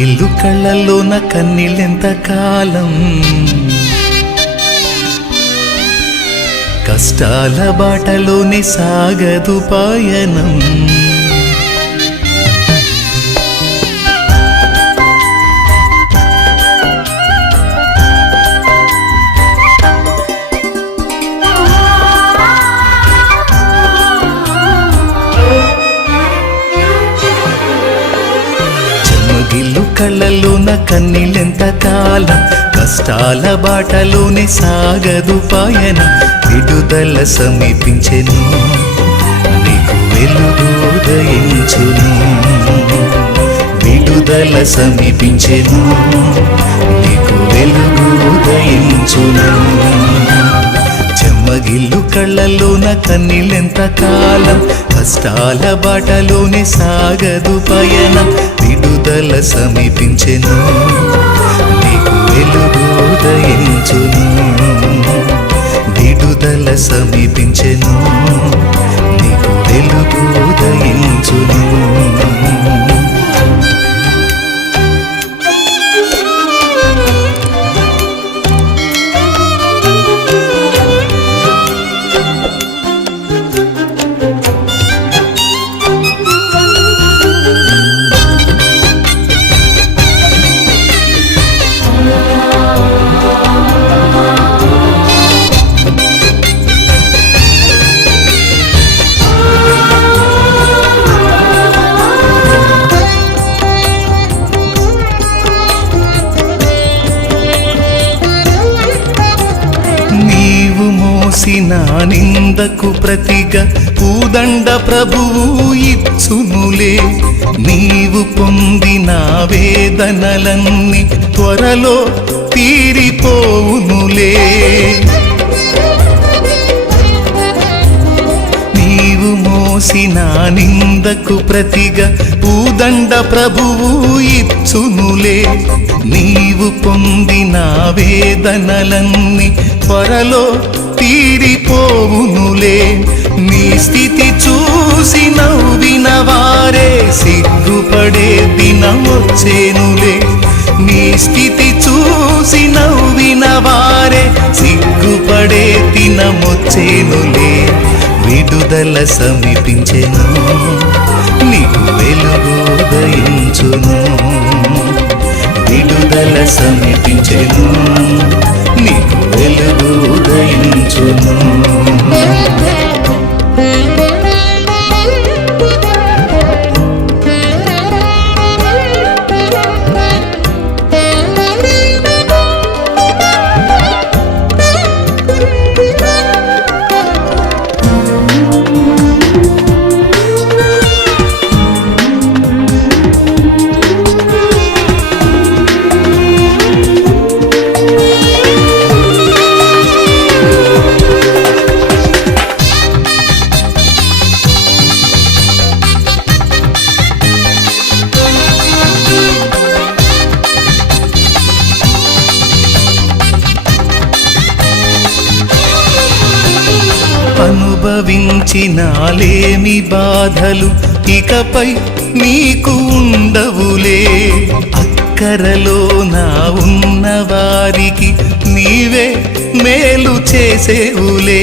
చెమ్మగిల్లు కళ్ళల్లోన కన్నీళ్ళెంత కాలం, కష్టాల బాటలోనే సాగదు పయనం. చెమ్మగిల్లు కళ్ళల్లోన కన్నీళ్ళెంత కాలం, కష్టాల బాటలోనే సాగదు పయనం. విడుదల సమీపించెను, నీకు వెలుగు ఉదయించును. విడుదల సమీపించెను, నీకు వెలుగు ఉదయించును. చెమ్మగిల్లు కళ్ళల్లోన కన్నీళ్ళెంత కాలం, కష్టాల బాటలోనే సాగదు పయనం. విడుదల సమీపించెను, నీకు వెలుగు ఉదయించును. విడుదల సమీపించెను, నీకు వెలుగు ఉదయించును. నా నిందకు ప్రతిగా పూదండ ప్రభువు ఇచ్చునులే. నీవు పొందిన వేదనలన్నీ త్వరలో తీరిపోవునులే. నీవు మోసిన నిందకు ప్రతిగా పూదండ ప్రభువు ఇచ్చునులే. నీవు పొందిన వేదనలన్నీ త్వరలో తీరిపోవునులే. నీ స్థితి చూసి నవ్విన వారే సిగ్గుపడే దినమొచ్చేనులే. నీ స్థితి చూసి నవ్విన వారే సిగ్గుపడే దినమొచ్చేనులే. విడుదల సమీపించెను, నీకు వెలుగు ఉదయించును. విడుదల సమీపించెను, నీకు వెలుగు ఉదయించును. అనుభవించినాలేమి బాధలు ఇకపై నీకు ఉండవులే. అక్కరలో నా ఉన్న వారికి నీవే మేలు చేసేవులే.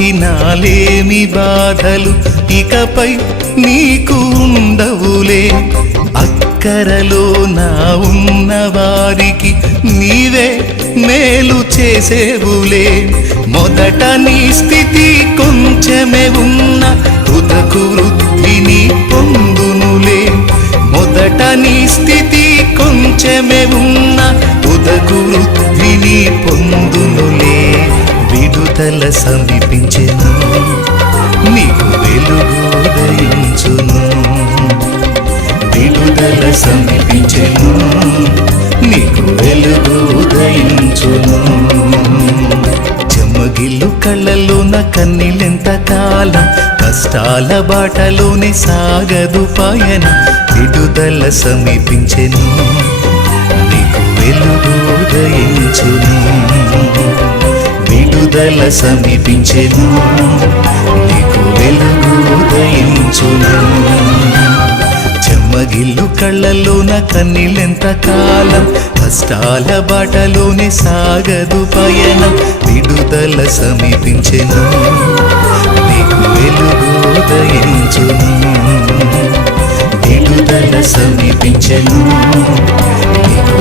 అనుభవించినాలేమి బాధలు ఇకపై నీకు ఉండవులే. అక్కరలో నా ఉన్న వారికి నీవే మేలు చేసేవులే. మొదట నీ స్థితి కొంచెమే ఉన్న తుదకు వృద్ధిని పొందునులే. మొదట నీ స్థితి కొంచెమే ఉన్న తుదకు వృద్ధిని పొందునులే. విడుదల సమీపించెను, నీకు వెలుగు ఉదయించును. విడుదల సమీపించెను, నీకు వెలుగు ఉదయించును. చెమ్మగిల్లు కళ్ళల్లోన కన్నీళ్ళెంత కాలం, కష్టాల బాటలోనే సాగదు పయనం. విడుదల సమీపించెను, నీకు వెలుగు ఉదయించును. విడుదల సమీపించెను, నీకు వెలుగు ఉదయించును. చెమ్మగిల్లు కళ్ళలోన కన్నీళ్ళెంత కాలం, కష్టాల బాటలోనే సాగదు పయనం. విడుదల సమీపించెను, నీకు వెలుగు ఉదయించును. విడుదల సమీపించెను, నీకు